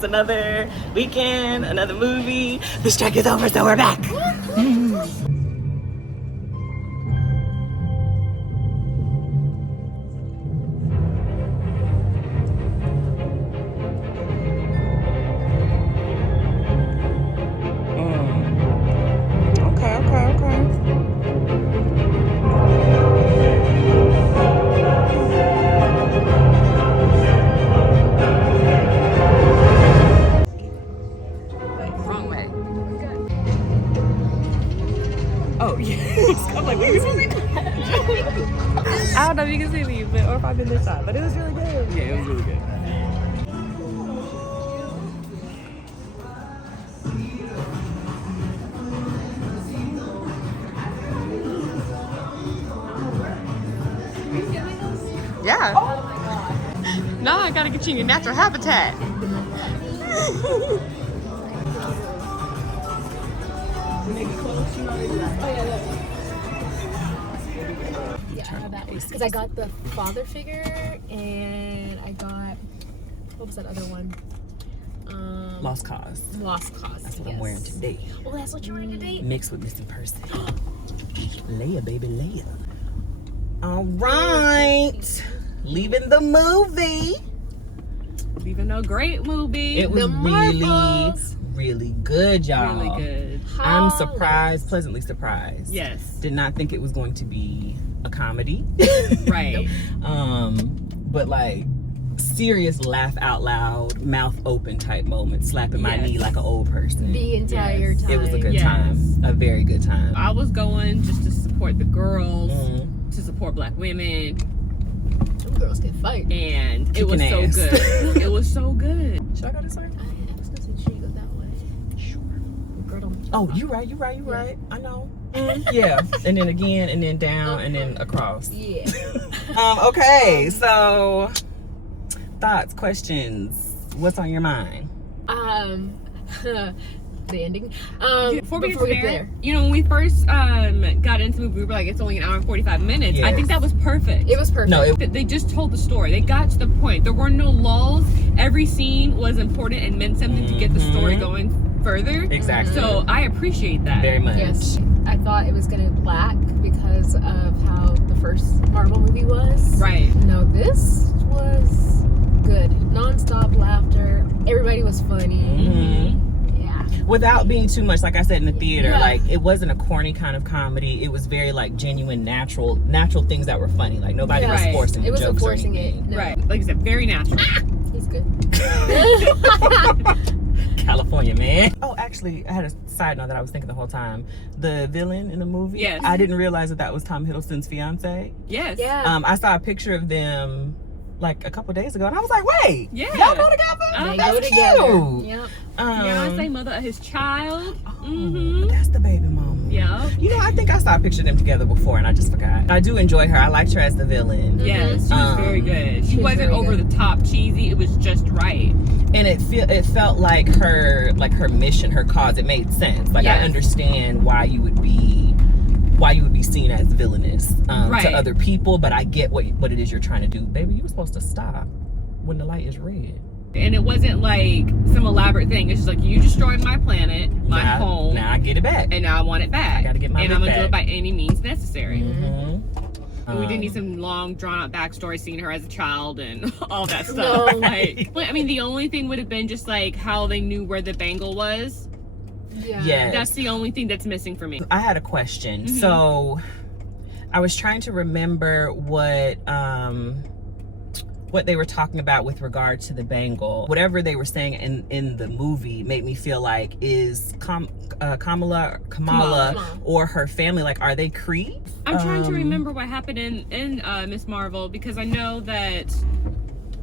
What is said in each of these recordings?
It's another weekend, another movie. The strike is over, so we're back. Oh, yes. I'm like, what are you supposed to do? I don't know if you can see me, but or if I've been this side, but it was really good. Yeah, it was really good. Yeah. Oh my God. Now I gotta get you in your natural habitat. Yeah, I have that one. Because I got the father figure and I got, what was that other one? Lost Cause. Lost Cause. That's what I'm wearing today. Oh, that's what you're wearing today? Mixed with Missing Person. Leia, baby, Leia. All right. Leaving the movie. Leaving a great movie. It was really good, y'all. Really good. I'm surprised, pleasantly surprised. Yes. Did not think it was going to be a comedy. Right. But like serious laugh out loud, mouth open type moment, slapping my knee like an old person. The entire time. It was a good time. A very good time. I was going just to support the girls, to support black women. Them girls can fight. And it was so good. It was so good. Should I go this way? I was gonna say, should you go that way? Sure. Girl, don't. Oh, you right. I know. Yeah. And then again, and then down, and then across. Yeah. Okay, so thoughts, questions, what's on your mind? The ending. Before we get there, you know, when we first got into the movie, we were like, it's only an hour and 45 minutes. Yes. I think that was perfect. It was perfect. No, They just told the story. They got to the point. There were no lulls. Every scene was important and meant something to get the story going further. Exactly. So I appreciate that. Very much. Yes. I thought it was gonna lack because of how the first Marvel movie was. Right. No, this was good. Non-stop laughter. Everybody was funny. Yeah. Without being too much, like I said in the theater, Yeah. like it wasn't a corny kind of comedy. It was very like genuine, natural things that were funny. Like nobody was Right. forcing It wasn't jokes or forcing it. anything. No. Right. Like I said, very natural. He's good. California, man. Oh, actually, I had a side note that I was thinking the whole time. The villain in the movie. Yes. I didn't realize that was Tom Hiddleston's fiance. Yes. Yeah. I saw a picture of them like a couple days ago, and I was like, "Wait, Yeah. y'all go together? They That's go together. cute." Yep. Beyonce, mother of his child. That's the baby mama. Yeah. You know, I think I saw a picture of them together before, and I just forgot. I do enjoy her. I liked her as the villain. Yes, she was very good. She was wasn't very over good. the top cheesy. It was just right. And it felt like her mission, her cause. It made sense. Like I Yes. understand why you would be seen as villainous Right. to other people, but I get what it is you're trying to do. Baby, you were supposed to stop when the light is red. And it wasn't like some elaborate thing. It's just like, you destroyed my planet, my home, Now I get it back. and now I want it back. I gotta get my and bit I'm gonna do back. it by any means necessary. Mm-hmm. And we didn't need some long, drawn-out backstory seeing her as a child and all that stuff. No. Like, I mean, the only thing would have been just like how they knew where the bangle was. Yeah. Yes. That's the only thing that's missing for me. I had a question. So I was trying to remember what they were talking about with regard to the bangle. Whatever they were saying in the movie made me feel like, is Kamala or her family, like, are they Cree? I'm trying to remember what happened in Miss Marvel, because I know that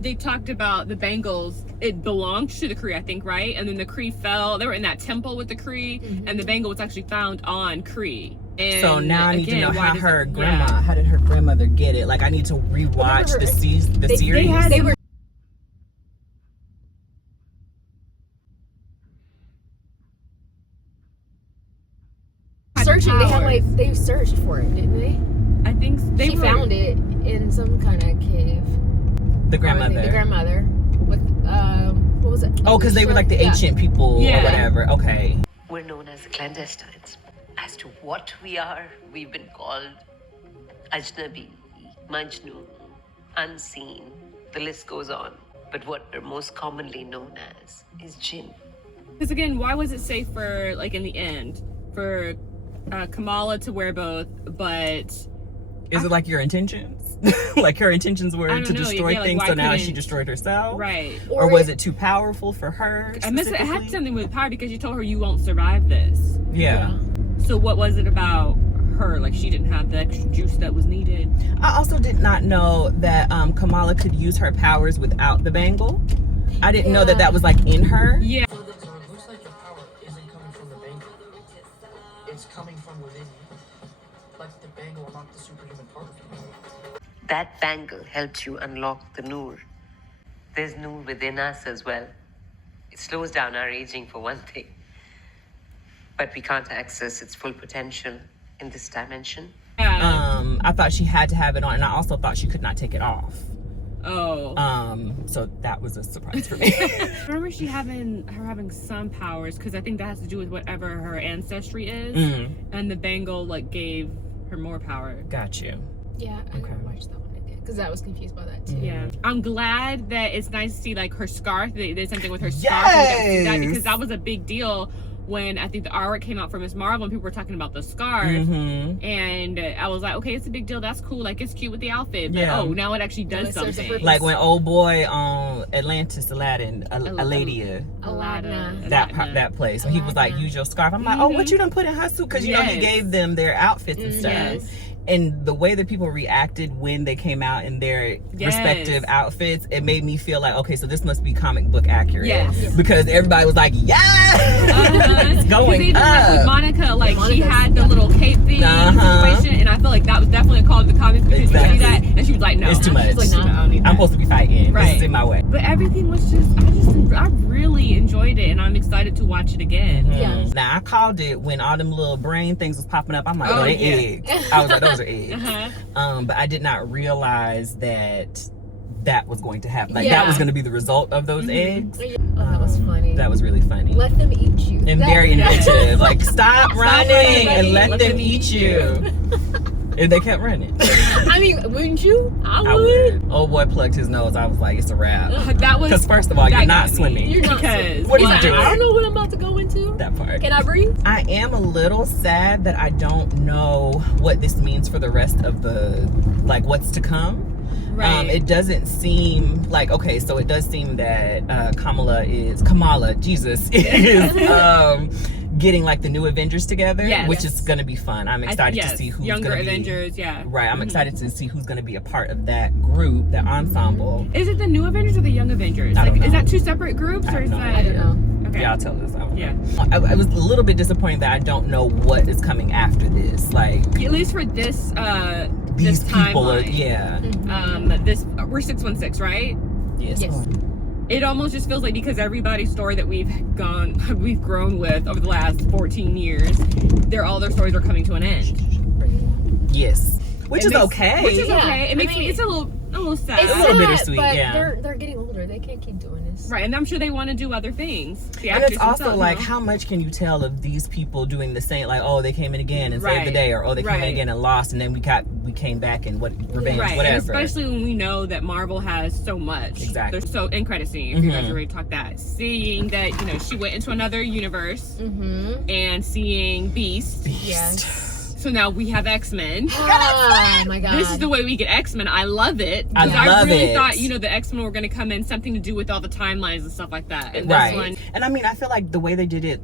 they talked about the bangles. It belonged to the Kree, I think, right? And then the Kree fell. They were in that temple with the Kree, and the bangle was actually found on Kree. And so now I need to know why how does her it- grandma, yeah. how did her grandmother get it? Like, I need to rewatch the series. They were searching. They had they searched for it, didn't they? I think She found it in some kind of cave. The grandmother. The grandmother with What was it? Oh, because they were like the ancient people or whatever. Okay. We're known as the clandestines. As to what we are, we've been called Ajnabi, Majnu, unseen. The list goes on. But what we're most commonly known as is jinn. Because again, why was it safe for, like, in the end, for Kamala to wear both, but... Is it like your intentions? Like her intentions were to destroy things, so now she destroyed herself? Right. Or was it too powerful for her? I miss it had something with power because you told her you won't survive this. Yeah. So what was it about her? Like, she didn't have the extra juice that was needed. I also did not know that Kamala could use her powers without the bangle. I didn't know that was like in her. Yeah. So it looks like your power isn't coming from the bangle. It's coming from within you. Like the bangle unlocked the superhuman part of you. That bangle helps you unlock the Noor. There's Noor within us as well. It slows down our aging for one thing. But we can't access its full potential in this dimension. I thought she had to have it on, and I also thought she could not take it off. Oh. So that was a surprise for me. I remember her having some powers, because I think that has to do with whatever her ancestry is. And the bangle like gave her more power. Got you. Yeah, I gotta watch that one again because I was confused by that too. Yeah, I'm glad that it's nice to see like her scarf. They did something with her scarf. Yes! Because that was a big deal when I think the artwork came out for Miss Marvel and people were talking about the scarf. And I was like, okay, it's a big deal. That's cool. Like, it's cute with the outfit. But now it actually does something. Like when old boy on Atlantis, Aladdin, Aladia, that place. So he was like, use your scarf. I'm like, oh, what you done put in her suit? Because you know he gave them their outfits and stuff. And the way that people reacted when they came out in their respective outfits, it made me feel like, okay, so this must be comic book accurate. Because everybody was like, it's going even up. Like with Monica, like she had the little cape thing situation, and I feel like that was definitely a call to the comics because she see that, and she was like, no. It's too much. She's like, no, I don't need that. I'm supposed to be fighting. Right. This is in my way. But everything was I really enjoyed it, and I'm excited to watch it again. Now, I called it when all them little brain things was popping up. I'm like, oh, they eggs. I was like, those are eggs. But I did not realize that was going to happen. Like, that was going to be the result of those eggs. Oh, that was funny. That was really funny. Let them eat you. And very inventive. Like, stop running and let them eat you. And they kept running. I mean, wouldn't you? I would. Old boy plugged his nose. I was like, it's a wrap. That was because first of all, you're not swimming. You're not swimming. What are you doing? I don't know what I'm about to go into. That part. Can I breathe? I am a little sad that I don't know what this means for the rest of the, like, what's to come. Right. It doesn't seem like, okay, so it does seem that Kamala is getting like the new Avengers together, which is going to be fun. I'm excited to see who's younger gonna Avengers, right. I'm excited to see who's going to be a part of that group, that ensemble. Is it the new Avengers or the young Avengers? I don't know. Is that two separate groups or is that? I don't know. Okay. Yeah, I'll tell this. I was a little bit disappointed that I don't know what is coming after this. Like, at least for this these this people timeline. This we're 616, right? Yes. It almost just feels like because everybody's story that we've grown with over the last 14 years, all their stories are coming to an end. Yes. Which is okay. It makes me, it's a little sad. It's a little sad, bittersweet, but yeah. they're getting older. They can't keep doing this. Right, and I'm sure they want to do other things. And it's also like, how much can you tell of these people doing the same, like, oh, they came in again and saved the day, or oh, they came in again and lost, and then we came back and revenge, whatever. And especially when we know that Marvel has so much. Exactly. There's so in credit scene, if you guys already talked that. Seeing that, she went into another universe and seeing Beast. Yes. So now we have X-Men. Oh my god. This is the way we get X-Men. I love it. I really thought, the X-Men were going to come in something to do with all the timelines and stuff like that. And right. this one, and I mean, I feel like the way they did it,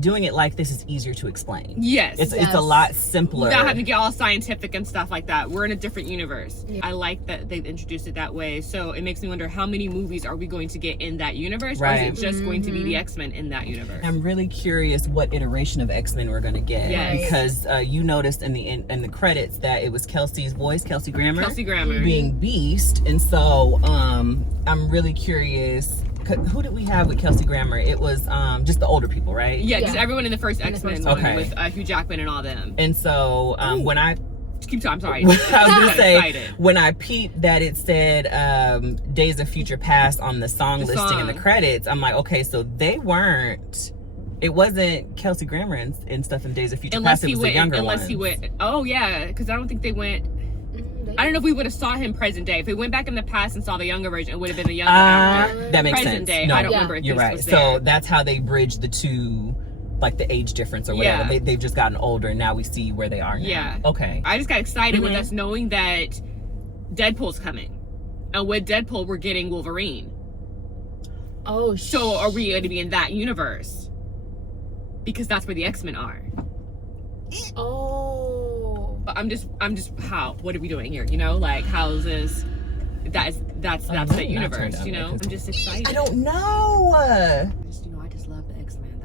doing it like this is easier to explain. Yes. It's a lot simpler. Without having to get all scientific and stuff like that. We're in a different universe. Yeah. I like that they've introduced it that way. So it makes me wonder, how many movies are we going to get in that universe? Right. Or is it just going to be the X-Men in that universe? I'm really curious what iteration of X-Men we're going to get. Yes. Because you noticed in the credits that it was Kelsey's voice, Kelsey Grammer, being Beast. And so I'm really curious. Who did we have with Kelsey Grammer? It was just the older people, right? Yeah, just everyone in the first X-Men movie with Hugh Jackman and all them. And so when I keep talking. I'm sorry. I was gonna say, excited. when I peeped that it said Days of Future Past on the song listing in the credits, I'm like, okay, so it wasn't Kelsey Grammer and stuff in Days of Future Past. It was the younger ones. He went. Oh yeah, because I don't think they went. I don't know if we would have saw him present day. If we went back in the past and saw the younger version, it would have been a younger actor. That makes present sense. day. No, I don't remember if you're this right. was So there. that's how they bridged the two, like the age difference or whatever. Yeah. They've just gotten older, and now we see where they are now. Yeah. Okay. I just got excited with us knowing that Deadpool's coming, and with Deadpool we're getting Wolverine. Oh, So are we going to be in that universe? Because that's where the X-Men are. Oh. But I'm just how? What are we doing here? You know, like how's this? That's the universe. You know, I'm just excited. I don't know. I just love the X-Men.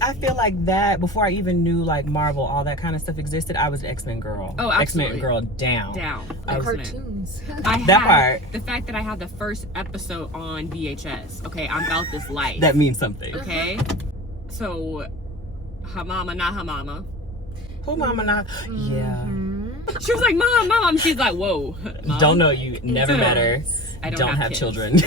I feel like that before I even knew like Marvel, all that kind of stuff existed. I was an X-Men girl. Oh, absolutely. X-Men girl down. Like cartoons. The fact that I had the first episode on VHS. Okay, I'm about this life. That means something. Okay, so her mama, not her mama. Who mama not? Yeah. She was like, Mom. She's like, whoa. Mom? Don't know you. Never met her. I don't have kids. Children.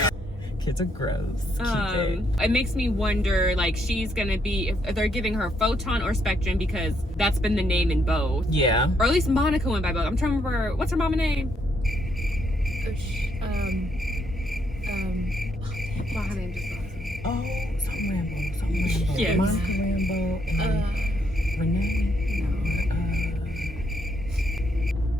Kids are gross. It makes me wonder, like, she's gonna be, if they're giving her Photon or Spectrum, because that's been the name in both. Yeah. Or at least Monica went by both. I'm trying to remember, what's her mama name? Wow, her name just lost me. Oh, something Rambo. Yes. Monica Rambo and Renee.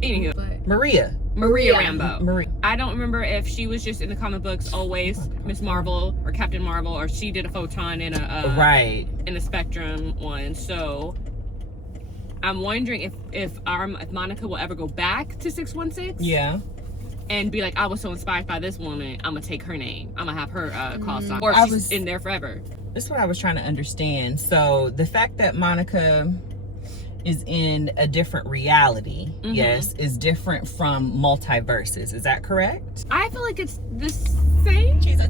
Anywho, But Maria Rambeau. Maria. I don't remember if she was just in the comic books always Miss Marvel or Captain Marvel, or she did a Photon in a in a Spectrum one. So I'm wondering if Monica will ever go back to 616. Yeah. And be like, I was so inspired by this woman, I'm gonna take her name. I'm gonna have her call sign, or she's in there forever. This is what I was trying to understand. So the fact that Monica is in a different reality, yes, is different from multiverses. Is that correct? I feel like it's the same. Jesus.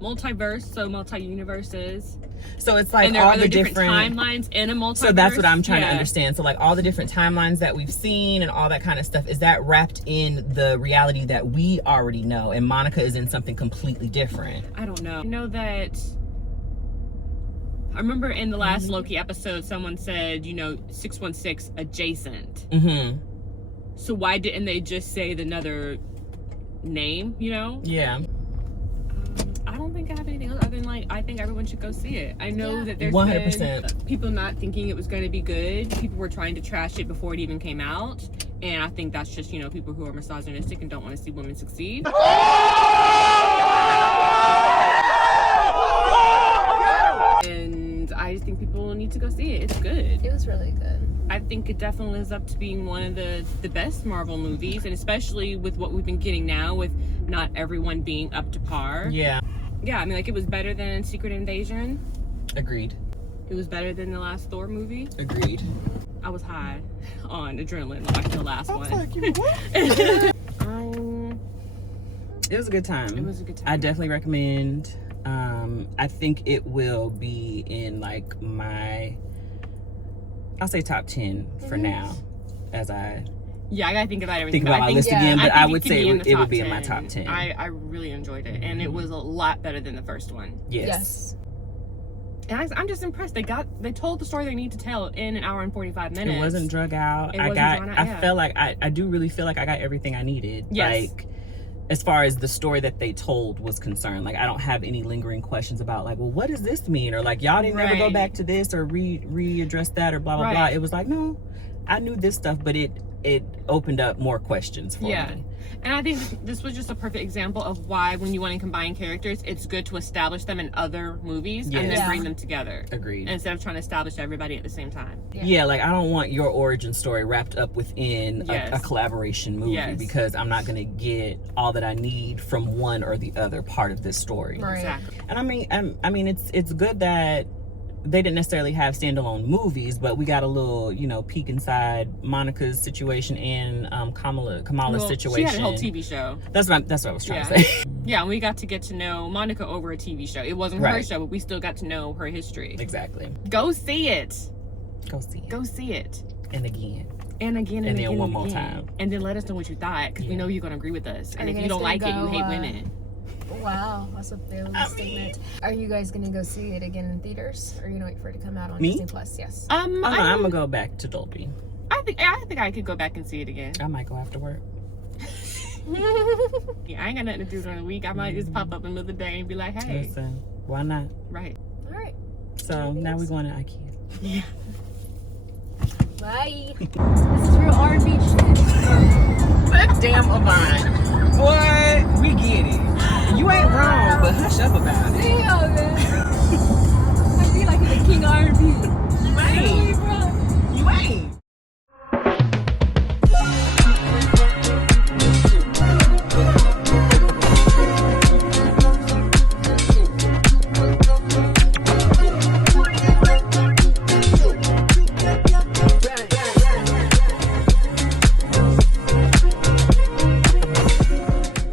Multiverse, so multi-universes. So it's like And there all are other the different timelines in a multiverse. So that's what I'm trying to understand. So like all the different timelines that we've seen and all that kind of stuff, is that wrapped in the reality that we already know, and Monica is in something completely different? I don't know. I know that I remember in the last Loki episode, someone said, 616 adjacent. Mm-hmm. So why didn't they just say another name, Yeah. I don't think I have anything else other than, like, I think everyone should go see it. I know that there's 100%. been people not thinking it was going to be good. People were trying to trash it before it even came out. And I think that's just, people who are misogynistic and don't want to see women succeed. And I just think people need to go see it. It's good. it was really good. I think it definitely lives up to being one of the best Marvel movies, and especially with what we've been getting now, with not everyone being up to par. Yeah. Yeah, I mean, like, it was better than Secret Invasion. Agreed. It was better than the last Thor movie. Agreed. I was high on adrenaline like the last one. It was a good time. It was a good time. I definitely recommend. I think it will be in like I'll say top 10 for now, as I Yeah, I gotta think about everything. think about my list again, but I would say it would be in my 10. top 10. I really enjoyed it, and it was a lot better than the first one. Yes. And I'm just impressed. They told the story they need to tell in an hour and 45 minutes. It wasn't drug out. It wasn't drawn out, I felt like I do really feel like I got everything I needed. Yes. Like, as far as the story that they told was concerned, like I don't have any lingering questions about like, well, what does this mean? Or like, y'all didn't ever go back to this or readdress that or blah, blah, blah. It was like, no, I knew this stuff, but it opened up more questions for me. And I think this was just a perfect example of why, when you want to combine characters, it's good to establish them in other movies and then bring them together. Agreed. Instead of trying to establish everybody at the same time. Yeah, like I don't want your origin story wrapped up within a collaboration movie, because I'm not going to get all that I need from one or the other part of this story. Right. Exactly. And I mean, it's good that they didn't necessarily have standalone movies, but we got a little, peek inside Monica's situation and Kamala's situation. She had a whole TV show. That's what I was trying to say. Yeah, and we got to get to know Monica over a TV show. It wasn't her show, but we still got to know her history. Exactly. Go see it. Go see it. Go see it. And again. And again and, And then again one and more again. time. And then let us know what you thought, because we know you're going to agree with us. And if you don't like it, you hate women. Wow, that's a fairly statement. Are you guys gonna go see it again in theaters, or are you gonna wait for it to come out on Disney Plus? Yes. I'm gonna go back to Dolby. I think I could go back and see it again. I might go after work. Yeah, I ain't got nothing to do during the week. I might just pop up in the middle of the day and be like, hey. Listen, why not? Right. All right. So now we're going to IKEA. Yeah. Bye. This is real R&B shit. That damn Avant. What? We get it. You ain't wrong, but hush up about it. Damn, man. I feel like the king R&B. You ain't. Bro.